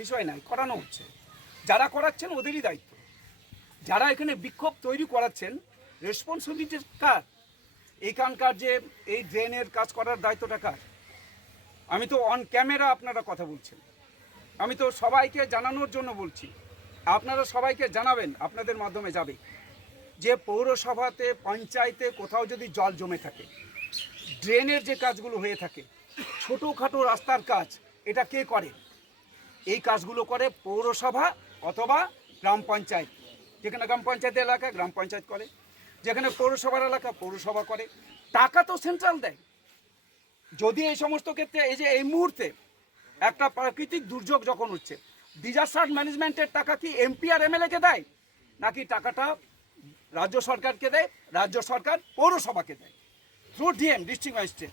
বিষয় নাই, করানো হচ্ছে। যারা করাচ্ছেন ওদেরই দায়িত্ব। যারা এখানে বিক্ষোভ তৈরি করাচ্ছেন রেসপন্সিবিলিটি কার? এখানকার যে এই ড্রেনের কাজ করার দায়িত্বটা কার? আমি তো অন ক্যামেরা আপনারা কথা বলছেন, আমি তো সবাইকে জানানোর জন্য বলছি, আপনারা সবাইকে জানাবেন, আপনাদের মাধ্যমে যাবে যে পৌরসভাতে পঞ্চায়েতে কোথাও যদি জল জমে থাকে, ড্রেনের যে কাজগুলো হয়ে থাকে, ছোটোখাটো রাস্তার কাজ, এটা কে করে? এই কাজগুলো করে পৌরসভা অথবা গ্রাম পঞ্চায়েত। যেখানে গ্রাম পঞ্চায়েতের এলাকা গ্রাম পঞ্চায়েত করে, যেখানে পৌরসভার এলাকা পৌরসভা করে। টাকা তো সেন্ট্রাল দেয়। যদি এই সমস্ত ক্ষেত্রে এই যে এই মুহূর্তে একটা প্রাকৃতিক দুর্যোগ যখন হচ্ছে, ডিজাস্টার ম্যানেজমেন্টের টাকা কি এমপি আর এমএলএকে দেয়, নাকি টাকাটা রাজ্য সরকারকে দেয়? রাজ্য সরকার পৌরসভাকে দেয় থ্রু ডিএম, ডিস্ট্রিক্ট ম্যাজিস্ট্রেট।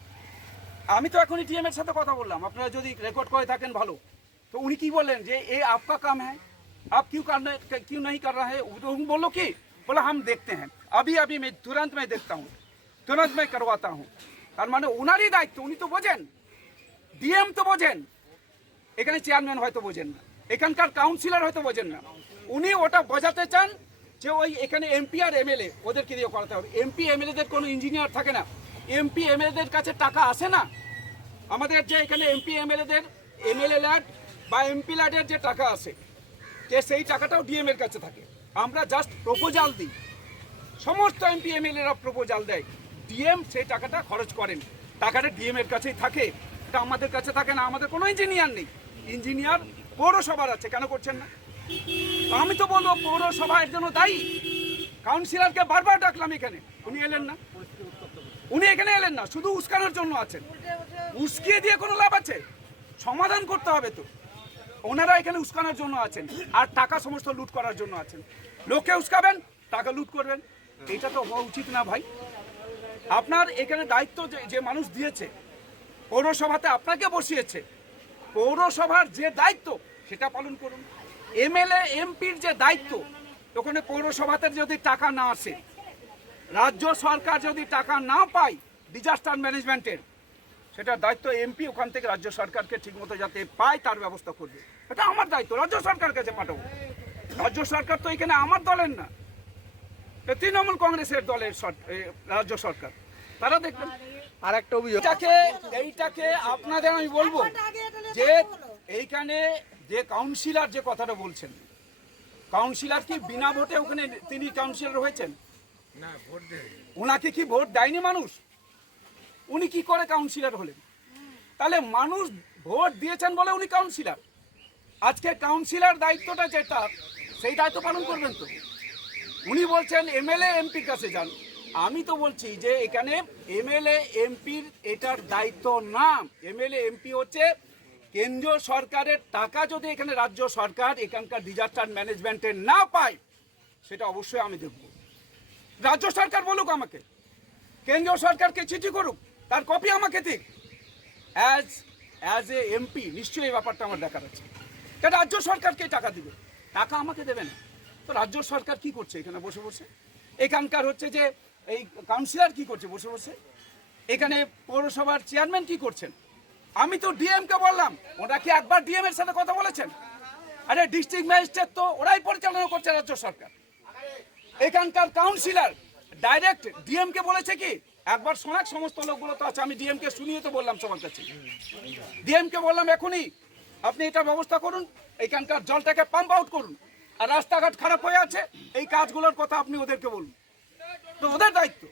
আমি তো এখনই ডিএম এর সাথে কথা বললাম, আপনারা যদি রেকর্ড করে থাকেন ভালো। তো উনি কি বললেন যে এই आपका काम है, आप क्यों नहीं कर रहा है? उन बोलो कि बोला हम देखते हैं, अभी अभी मैं तुरंत मैं देखता हूँ, तुरंत मैं करवाता हूँ। তার মানে ওনারই দায়িত্ব, উনি তো বোঝেন, ডিএম তো বোঝেন, এখানে চেয়ারম্যান হয়তো বোঝেন না, এখানকার কাউন্সিলর হয়তো বোঝেন না। উনি ওটা বোঝাতে চান যে ওই এখানে এমপি আর এমএলএ ওদেরকে দিয়ে করাতে হবে। এমপি এমএলএদের কোনো ইঞ্জিনিয়ার থাকে না, এমপি এমএলএদের কাছে টাকা আসে না। আমাদের যে এখানে এমপি এমএলএদের এমএলএ ল্যাড বা এমপি ল্যাডের যে টাকা আসে, যে সেই টাকাটাও ডিএম এর কাছে থাকে। আমরা জাস্ট প্রপোজাল দিই, সমস্ত এমপি এমএলএরা প্রপোজাল দেয়, ডিএম সেই টাকাটা খরচ করেন, টাকাটা ডিএম এর কাছেই থাকে, এটা আমাদের কাছে থাকে না। আমাদের কোনো ইঞ্জিনিয়ার নেই, ইঞ্জিনিয়ার পৌরসভার আছে, কেন করছেন না? আমি তো বলবো পৌরসভা এর জন্য দায়ী। কাউন্সিলরকে বারবার ডাকলাম এখানে, উনি এলেন না, উনি এখানে এলেন না, শুধু উস্কানোর জন্য আছেন। উস্কিয়ে দিয়ে কোনো লাভ আছে? সমাধান করতে হবে তো। ওনারা এখানে উস্কানোর জন্য আছেন, আর টাকা সমস্ত লুট করার জন্য আছেন। লোককে উস্কাবেন, টাকা লুট করবেন, এটা তো হওয়া উচিত না ভাই। আপনার এখানে দায়িত্ব যে মানুষ দিয়েছে, পৌরসভাতে আপনাকে বসিয়েছে, পৌরসভার যে দায়িত্ব সেটা পালন করুন। এমএলএ এমপির যে দায়িত্ব, ওখানে পৌরসভাতে যদি টাকা না আসে, রাজ্য সরকার যদি টাকা না পায় ডিজাস্টার ম্যানেজমেন্টের, সেটার দায়িত্ব এমপি ওখান থেকে রাজ্য সরকারকে ঠিকমতো যাতে পায় তার ব্যবস্থা করবে। এটা আমার দায়িত্ব, রাজ্য সরকারের কাছে পাঠাবো। রাজ্য সরকার তো এখানে আমার দলের না, তৃণমূল কংগ্রেসের দলের রাজ্য সরকার, তারা দেখবেন। আর একটা অভিযোগ, এইটাকে আপনাদের আমি বলবো যে এইখানে যে কাউন্সিলর যে কথাটা বলছেন, কাউন্সিলর কি বিনা ভোটে ওখানে তিনি কাউন্সিলর হয়েছেন? না, ভোট দেয়। ওনাকে কি ভোট দেয়নি মানুষ? উনি কি করে কাউন্সিলর হলেন? তাহলে মানুষ ভোট দিয়েছেন বলে উনি কাউন্সিলর। আজকে কাউন্সিলর দায়িত্বটা যেটা, সেই দায়িত্ব পালন করবেন তো। উনি বলছেন এমএলএ এমপির কাছে যান, আমি তো বলছি যে এখানে এমএলএ এমপির এটার দায়িত্ব না। এমএলএ এমপি হচ্ছে কেন্দ্রীয় সরকারের টাকা যদি এখানে রাজ্য সরকার এখানকার ডিজাস্টার ম্যানেজমেন্টে না পায়, সেটা অবশ্যই আমি দেখব। রাজ্য সরকার বলুক আমাকে, কেন্দ্রীয় সরকারকে চিঠি করুক, তার কপি আমাকে দিক। অ্যাজ এ এমপি নিশ্চয়ই এই ব্যাপারটা আমার দেখার আছে। এটা রাজ্য সরকারকে টাকা দিবে, টাকা আমাকে দেবে না। তো রাজ্য সরকার কি করছে এখানে বসে বসে? এখানকার হচ্ছে যে এই কাউন্সিলর কি করছে বসে বসে? এখানে পৌরসভার চেয়ারম্যান কি করছেন? আমি তো ডিএমকে বললাম, ওরা কি একবার ডিএম এর সাথে কথা বলেছেন? আরে ডিস্ট্রিক্ট ম্যাজিস্ট্রেট তো ওরাই পরিচালনা করছে রাজ্য সরকার। এখানকার কাউন্সিলর ডাইরেক্ট ডিএম কে বলেছে কি একবার শোনাক, সমস্ত লোকগুলো তো আছে, আমি ডিএম কে শুনিয়ে তো বললাম সবার কাছে। ডিএম কে বললাম এখনই আপনি এটা ব্যবস্থা করুন, এখানকার জলটাকে পাম্প আউট করুন, আর রাস্তাঘাট খারাপ হয়ে আছে, এই কাজগুলোর কথা আপনি ওদেরকে বলুন। তো ওদের দায়িত্ব।